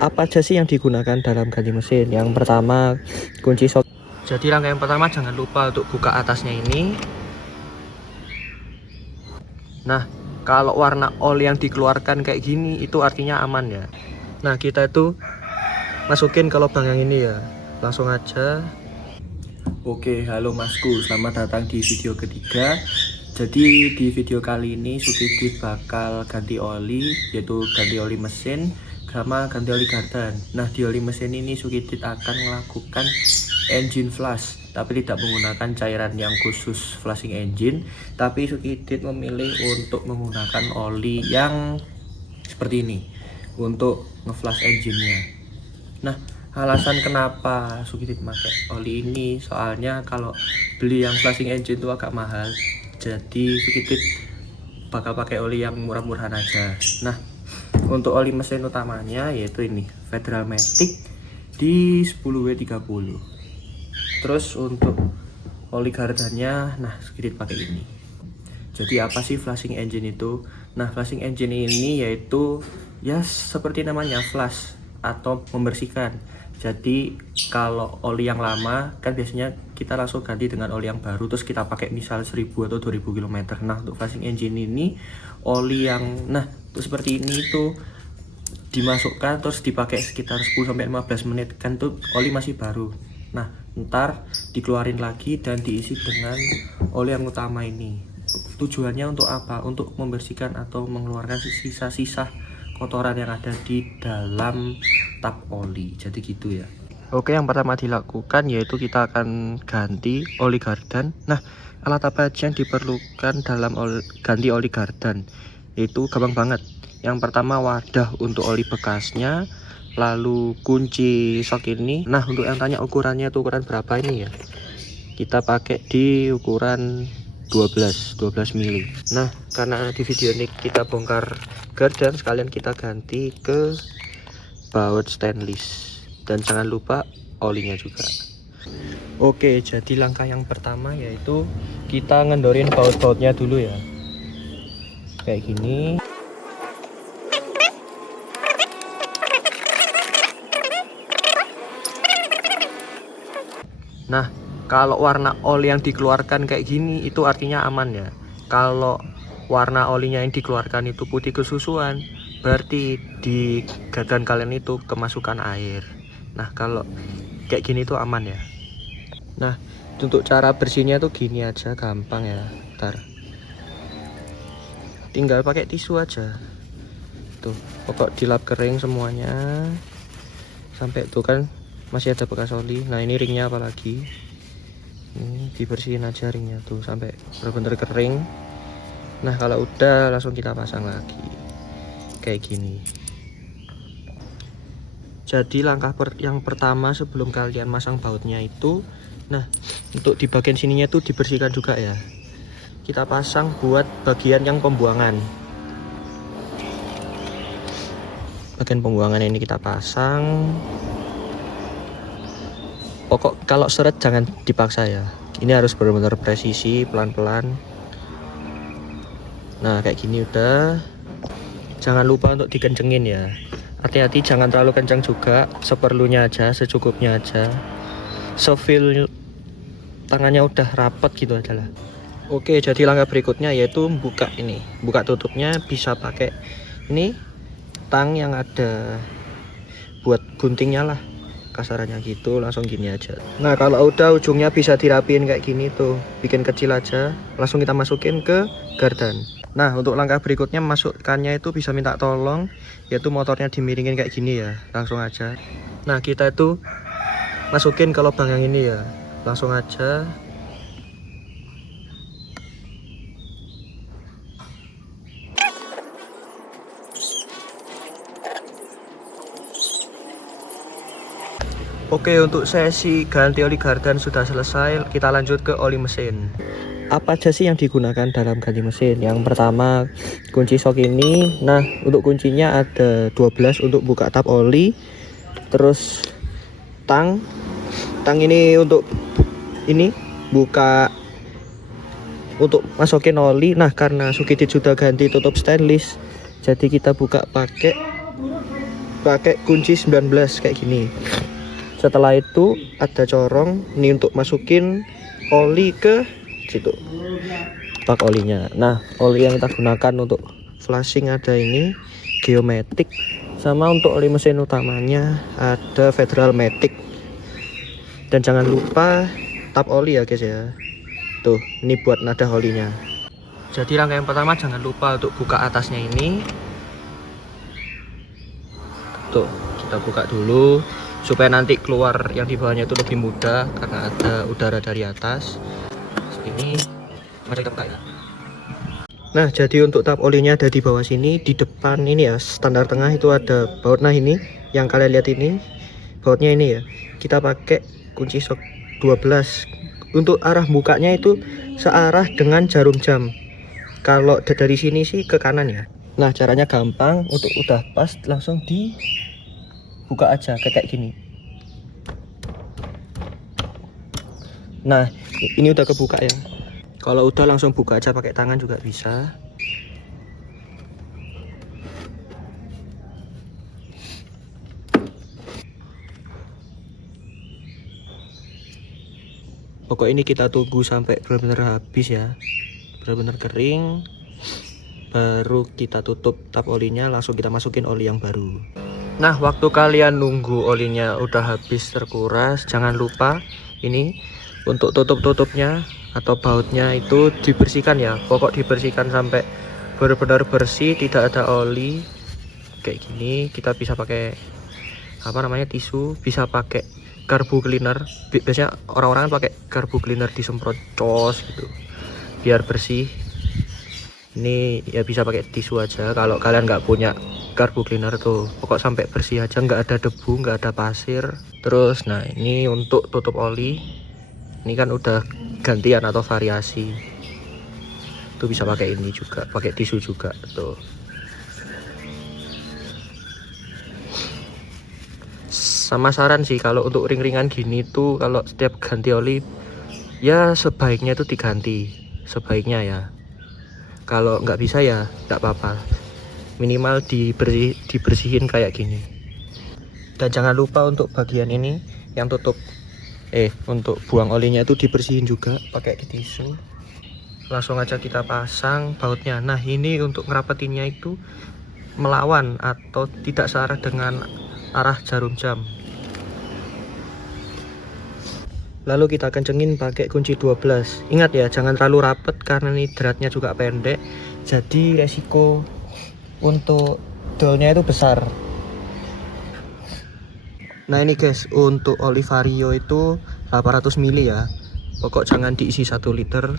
Apa aja sih yang digunakan dalam ganti mesin? Yang pertama, kunci sok. Jadi langkah yang pertama jangan lupa untuk buka atasnya ini. Nah, kalau warna oli yang dikeluarkan kayak gini itu artinya aman ya. Nah, kita itu masukin ke lubang yang ini ya. Langsung aja. Oke, halo Masku, selamat datang di video ketiga. Jadi di video kali ini Sukidit bakal ganti oli, yaitu ganti oli mesin sama ganti oli gardan. Nah, di oli mesin ini Sukidit akan melakukan engine flush, tapi tidak menggunakan cairan yang khusus flushing engine, tapi Sukidit memilih untuk menggunakan oli yang seperti ini untuk nge-flush engine-nya. Nah, alasan kenapa Sukidit pakai oli ini, soalnya kalau beli yang flushing engine itu agak mahal, jadi Sukidit bakal pakai oli yang murah-murahan aja. Nah, untuk oli mesin utamanya yaitu ini Federal Matic di 10W30. Terus untuk oli gardannya, nah Sukidit pakai ini. Jadi apa sih flushing engine itu? Nah, flushing engine ini yaitu ya seperti namanya, flush atau membersihkan. Jadi kalau oli yang lama kan biasanya kita langsung ganti dengan oli yang baru, terus kita pakai misal 1000 atau 2000 km. Nah, untuk flushing engine ini oli yang tuh seperti ini tuh dimasukkan terus dipakai sekitar 10-15 menit, kan tuh oli masih baru. Nah, ntar dikeluarin lagi dan diisi dengan oli yang utama ini. Tujuannya untuk apa? Untuk membersihkan atau mengeluarkan sisa-sisa kotoran yang ada di dalam tap oli. Jadi gitu ya. Oke, yang pertama dilakukan yaitu kita akan ganti oli gardan. Nah, alat apa aja yang diperlukan dalam ganti oli gardan? Itu gampang banget. Yang pertama wadah untuk oli bekasnya, lalu kunci sok ini. Nah, untuk yang tanya ukurannya itu ukuran berapa ini ya? Kita pakai di ukuran 12 mili. Nah, karena di video ini kita bongkar gardan, sekalian kita ganti ke baut stainless, dan jangan lupa olinya juga. Oke, jadi langkah yang pertama yaitu kita ngendorin baut-bautnya dulu ya, kayak gini. Nah, kalau warna oli yang dikeluarkan kayak gini itu artinya aman ya. Kalau warna olinya yang dikeluarkan itu putih kesusuan, berarti di gardan kalian itu kemasukan air. Nah, kalau kayak gini tuh aman ya. Nah, untuk cara bersihnya tuh gini aja, gampang ya. Ntar tinggal pakai tisu aja. Tuh, pokok dilap kering semuanya sampai tuh kan masih ada bekas oli. Nah, ini ringnya apalagi ini dibersihin aja ringnya tuh sampai benar-benar kering. Nah, kalau udah langsung kita pasang lagi kayak gini. Jadi langkah yang pertama sebelum kalian masang bautnya itu, nah untuk di bagian sininya tuh dibersihkan juga ya. Kita pasang buat bagian yang pembuangan. Bagian pembuangan ini kita pasang. Pokok kalau seret jangan dipaksa ya. Ini harus benar-benar presisi, pelan-pelan. Nah, kayak gini udah. Jangan lupa untuk dikencengin ya. Hati-hati jangan terlalu kencang juga, seperlunya aja, secukupnya aja. Sefeel tangannya udah rapet gitu aja lah. Oke, jadi langkah berikutnya yaitu buka ini. Buka tutupnya bisa pakai ini tang yang ada buat guntingnya lah, kasarannya gitu, langsung gini aja. Nah, kalau udah ujungnya bisa dirapiin kayak gini tuh, bikin kecil aja, langsung kita masukin ke gardan. Nah, untuk langkah berikutnya masukkannya itu bisa minta tolong, yaitu motornya dimiringin kayak gini ya, langsung aja. Nah, kita itu masukin ke lubang yang ini ya, langsung aja. Oke, untuk sesi ganti oli gardan sudah selesai, kita lanjut ke oli mesin. Apa aja sih yang digunakan dalam ganti mesin? Yang pertama kunci sok ini. Nah, untuk kuncinya ada 12 untuk buka tap oli. Terus tang ini untuk ini buka untuk masukin oli. Nah, karena Sukidit sudah ganti tutup stainless, jadi kita buka pakai pakai kunci 19 kayak gini. Setelah itu ada corong ini untuk masukin oli ke situ, bak olinya. Nah, oli yang kita gunakan untuk flashing ada ini Geomatic, sama untuk oli mesin utamanya ada Federal Matic. Dan jangan lupa tap oli ya guys ya. Tuh, ini buat nada olinya. Jadi langkah yang pertama jangan lupa untuk buka atasnya ini. Tuh, kita buka dulu supaya nanti keluar yang di bawahnya itu lebih mudah karena ada udara dari atas. Ini mari kita buka ya. Nah, jadi untuk tap olinya ada di bawah sini, di depan ini ya, standar tengah itu ada baut. Nah, ini yang kalian lihat ini bautnya ini ya. Kita pakai kunci shock 12. Untuk arah bukanya itu searah dengan jarum jam. Kalau dari sini sih ke kanan ya. Nah, caranya gampang, untuk udah pas langsung dibuka aja kayak gini. Nah, ini udah kebuka ya. Kalau udah langsung buka aja pakai tangan juga bisa. Pokok ini kita tunggu sampai benar-benar habis ya, benar-benar kering, baru kita tutup tap olinya, langsung kita masukin oli yang baru. Nah, waktu kalian nunggu olinya udah habis terkuras, jangan lupa ini untuk tutup-tutupnya atau bautnya itu dibersihkan ya. Pokok dibersihkan sampai benar-benar bersih, tidak ada oli kayak gini. Kita bisa pakai apa namanya, tisu, bisa pakai karbu cleaner. Biasanya orang-orang pakai karbu cleaner disemprot cos gitu biar bersih. Ini ya bisa pakai tisu aja kalau kalian nggak punya karbu cleaner tuh. Pokok sampai bersih aja, nggak ada debu, nggak ada pasir. Terus nah, ini untuk tutup oli ini kan udah gantian atau variasi tuh, bisa pakai ini juga, pakai tisu juga tuh. Sama saran sih, kalau untuk ring-ringan gini tuh kalau setiap ganti oli ya sebaiknya itu diganti, sebaiknya ya. Kalau nggak bisa ya nggak apa-apa, minimal dibersihin kayak gini. Dan jangan lupa untuk bagian ini yang tutup untuk buang olinya itu dibersihin juga pakai tisu. Langsung aja kita pasang bautnya. Nah, ini untuk ngerapetinnya itu melawan atau tidak searah dengan arah jarum jam. Lalu kita kencengin pakai kunci 12. Ingat ya, jangan terlalu rapet karena ini dratnya juga pendek, jadi resiko untuk dolnya itu besar. Nah, ini guys, untuk oli vario itu 800 ml ya. Pokok jangan diisi 1 liter,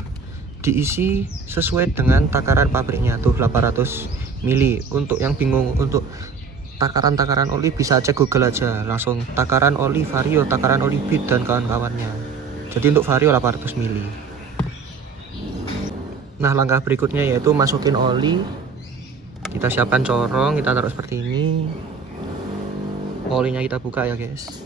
diisi sesuai dengan takaran pabriknya tuh 800 ml. Untuk yang bingung untuk takaran-takaran oli bisa cek Google aja, langsung takaran oli vario, takaran oli beat dan kawan-kawannya. Jadi untuk vario 800 ml. Nah, langkah berikutnya yaitu masukin oli. Kita siapkan corong, kita taruh seperti ini. Olinya kita buka ya guys.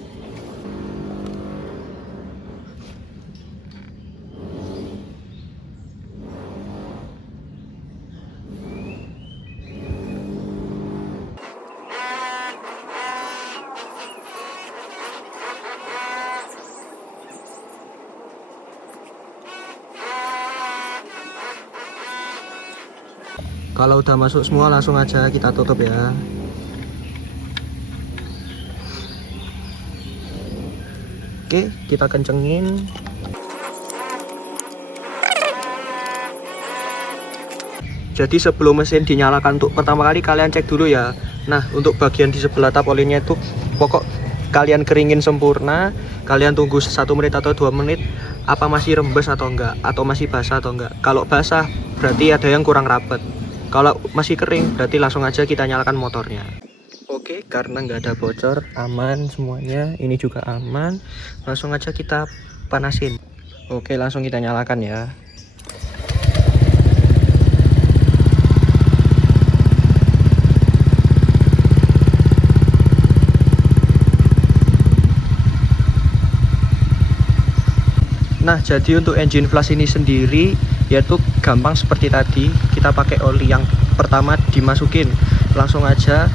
Kalau udah masuk semua langsung aja kita tutup ya. Oke, kita kencengin. Jadi sebelum mesin dinyalakan untuk pertama kali kalian cek dulu ya. Nah, untuk bagian di sebelah tap olinya itu pokok kalian keringin sempurna. Kalian tunggu 1 menit atau 2 menit apa masih rembes atau enggak, atau masih basah atau enggak. Kalau basah berarti ada yang kurang rapet. Kalau masih kering berarti langsung aja kita nyalakan motornya. Oke, karena nggak ada bocor, aman semuanya. Ini juga aman. Langsung aja kita panasin. Oke, langsung kita nyalakan ya. Nah, jadi untuk engine flash ini sendiri yaitu gampang seperti tadi. Kita pakai oli yang pertama dimasukin, langsung aja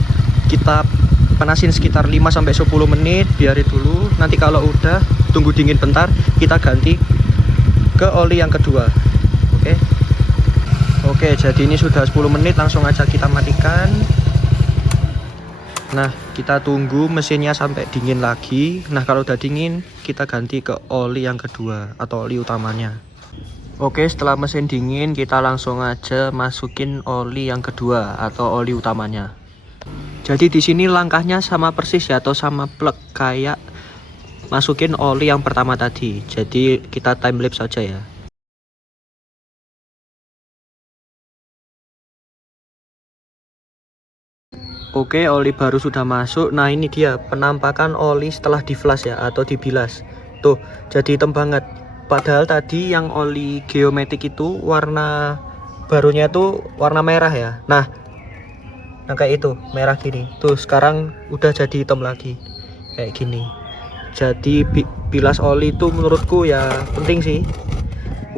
kita dipanasin sekitar 5-10 menit, biarin dulu. Nanti kalau udah, tunggu dingin bentar, kita ganti ke oli yang kedua. Oke. Oke, jadi ini sudah 10 menit, langsung aja kita matikan. Nah, kita tunggu mesinnya sampai dingin lagi. Nah, kalau udah dingin, kita ganti ke oli yang kedua atau oli utamanya. Oke, setelah mesin dingin, kita langsung aja masukin oli yang kedua atau oli utamanya. Jadi di sini langkahnya sama persis ya, atau sama plug kayak masukin oli yang pertama tadi. Jadi kita time lapse saja ya. Oke, oli baru sudah masuk. Nah, ini dia penampakan oli setelah di flash ya, atau dibilas. Tuh, jadi hitam banget. Padahal tadi yang oli geometrik itu warna barunya tuh warna merah ya. Nah kayak itu, merah gini. Tuh, sekarang udah jadi hitam lagi. Kayak gini. Jadi bilas oli itu menurutku ya penting sih,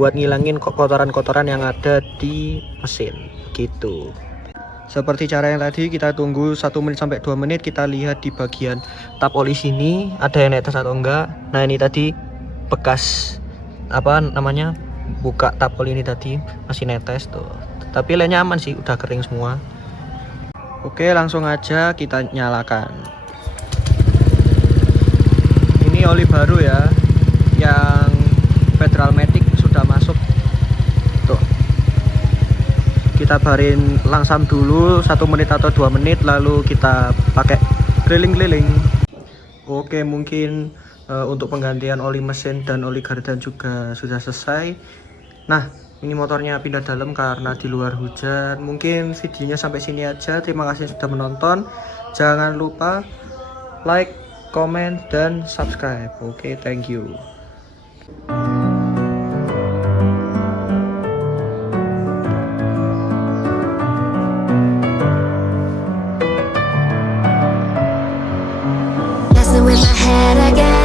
buat ngilangin kotoran-kotoran yang ada di mesin gitu. Seperti cara yang tadi, kita tunggu 1 menit sampai 2 menit, kita lihat di bagian tap oli sini ada yang netes atau enggak. Nah, ini tadi bekas apa namanya, buka tap oli ini tadi masih netes tuh. Tapi lainnya aman sih, udah kering semua. Oke, langsung aja kita nyalakan. Ini oli baru ya, yang Federal Matic sudah masuk. Tuh, kita barin langsam dulu 1 menit atau 2 menit, lalu kita pakai keliling-keliling. Oke, mungkin untuk penggantian oli mesin dan oli gardan juga sudah selesai. Nah, ini motornya pindah dalam karena di luar hujan. Mungkin videonya sampai sini aja. Terima kasih sudah menonton. Jangan lupa like, comment, dan subscribe. Oke, thank you. Messing with my head again.